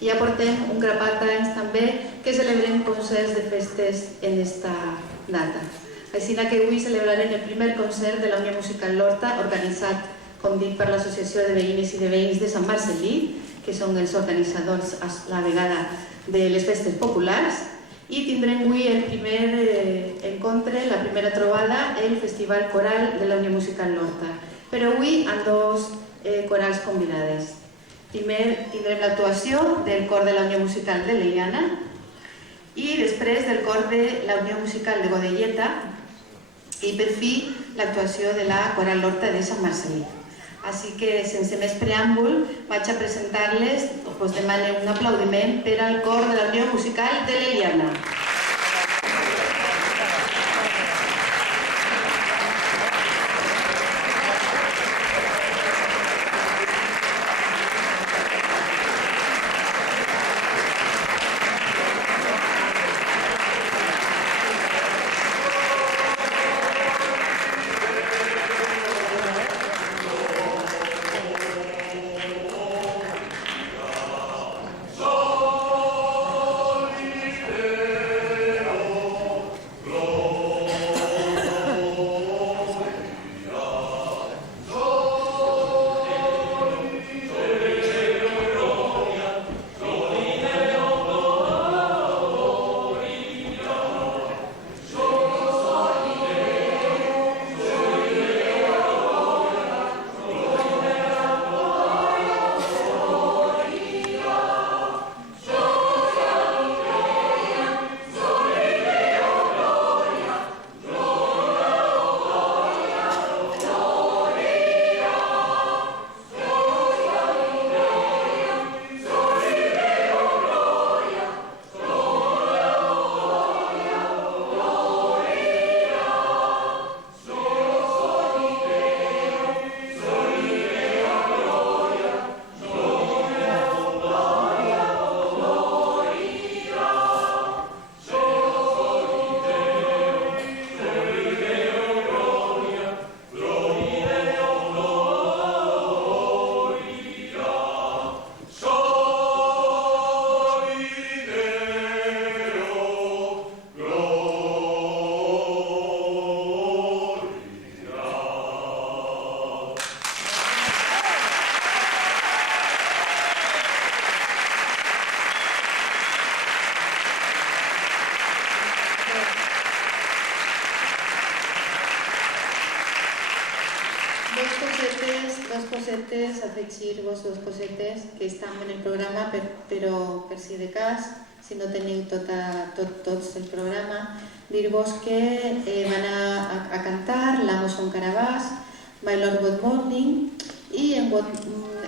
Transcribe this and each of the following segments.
i aportem un grapat d'anys també que celebrem concerts de festes en esta data. Així que avui celebrarem el primer concert de la Unió Musical L'Horta, organitzat, com dic, per l'Associació de Veïnes i de Veïns de Sant Marcel·lí, que són els organitzadors a la vegada de les festes populars, i tindrem avui el primer encontre, la primera trobada, el Festival Coral de la Unió Musical L'Horta. Però avui amb dos corals convidades. Primer tindrem l'actuació del cor de la Unió Musical de Leiana i després del cor de la Unió Musical de Godelleta i per fi l'actuació de la Coral L'Horta de Sant Marcel·lí. Així que, sense més preàmbul, vaig a presentar-les, us demano un aplaudiment per al cor de la Unió Musical de Leiana. Afegir-vos dos cosetes que estan en el programa, però per si de cas, si no teniu tots el programa, dir-vos que van a cantar l'Amos Carabàs, My Lord Good Morning, i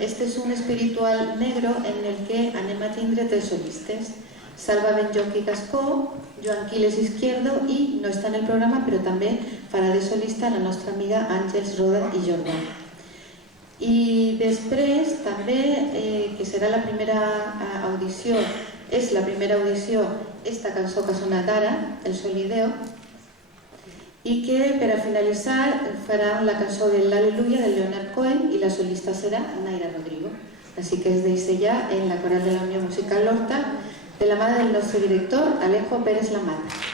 este és un espiritual negro en el que anem a tindre tres solistes: Salva Benjoc i Gascó, Joan Quiles Izquierdo, i no està en el programa però també farà de solista la nostra amiga Àngels Roda i Jordà. I després també, que serà la primera audició, és la primera audició esta cançó que ha sonat ara, El Sol i Déu, i que per a finalitzar faran la cançó de l'Al·leluia de Leonard Cohen i la solista serà Naira Rodrigo. Així que es deixa ja en la Coral de la Unió Musical L'Horta de la mà del nostre director Alejo Pérez Lamata.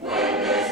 When there's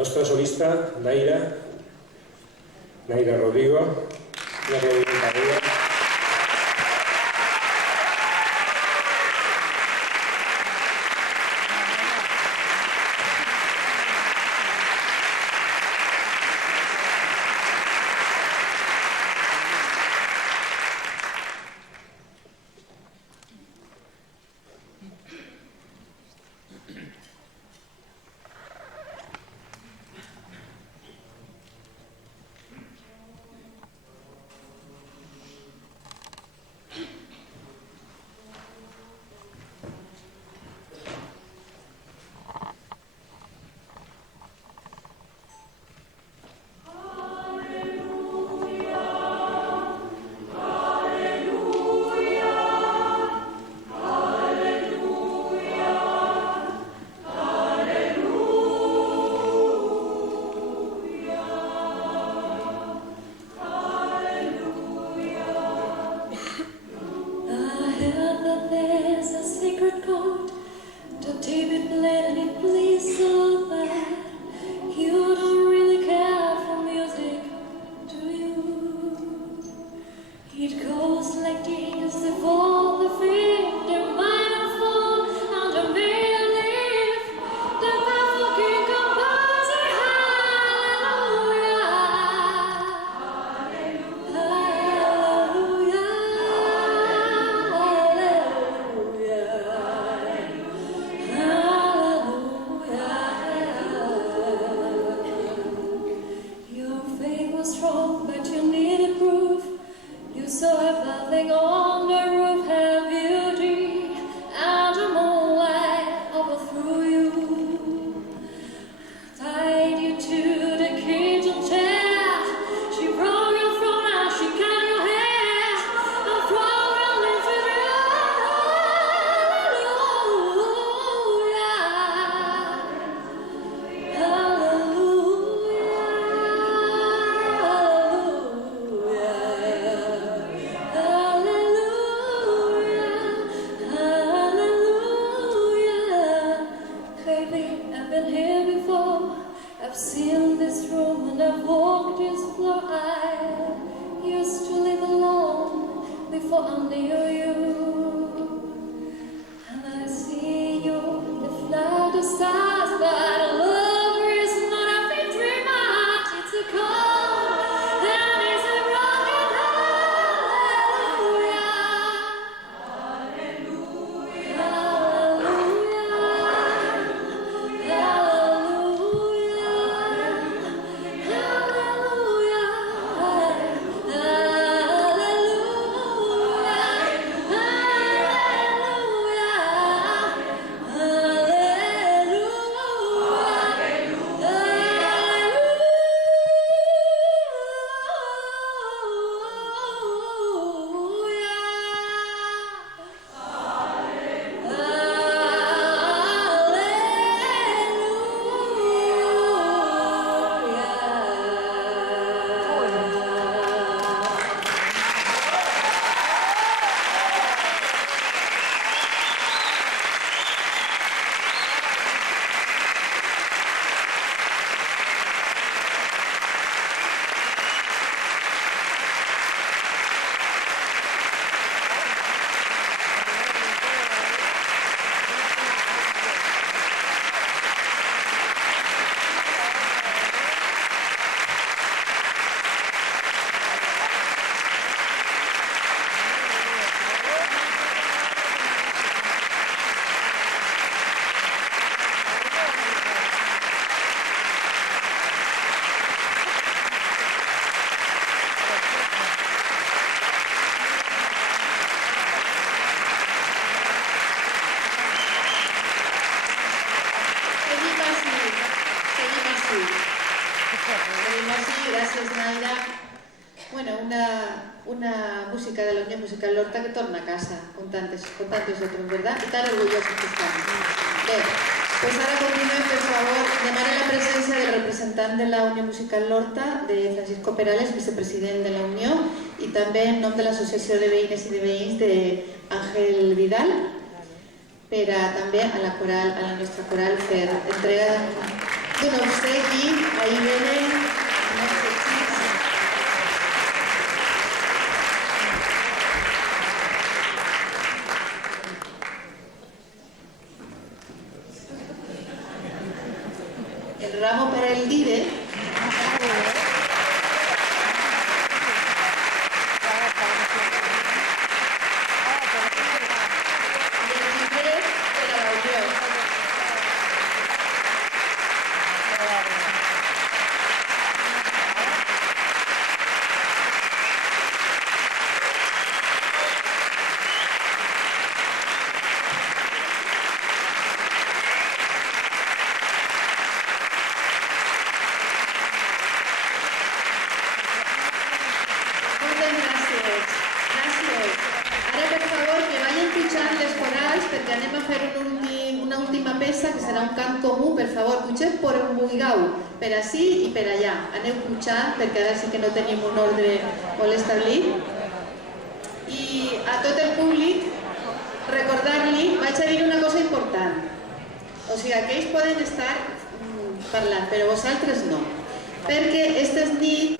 nostra solista, Naira Rodrigo. Una aplaudiment per ella. Gràcies, Naira. Bueno, una música de la Unión Musical Lorta que torna a casa con tantos otros, ¿verdad? Y tan orgullosos que estamos. Bé, pues ahora continuem, per favor, demano la presència del representant de la Unió Musical Lorta, de Francisco Perales, vicepresident de la Unió, i també en nom de l'Associació de Veïnes i de Veïns d'Àngel Vidal, per a també a la nostra coral fer entrega Bueno, vostè aquí, ahí venen els equips. El ramo para el DIRE. Que serà un cant comú, per favor, pugeu per on vulgueu, per ací i per allà. Aneu pujant, perquè ara sí que no tenim un ordre molt establit. I a tot el públic, recordar-li, vaig a dir una cosa important. O sigui, que ells poden estar parlant, però vosaltres no. Perquè aquesta nit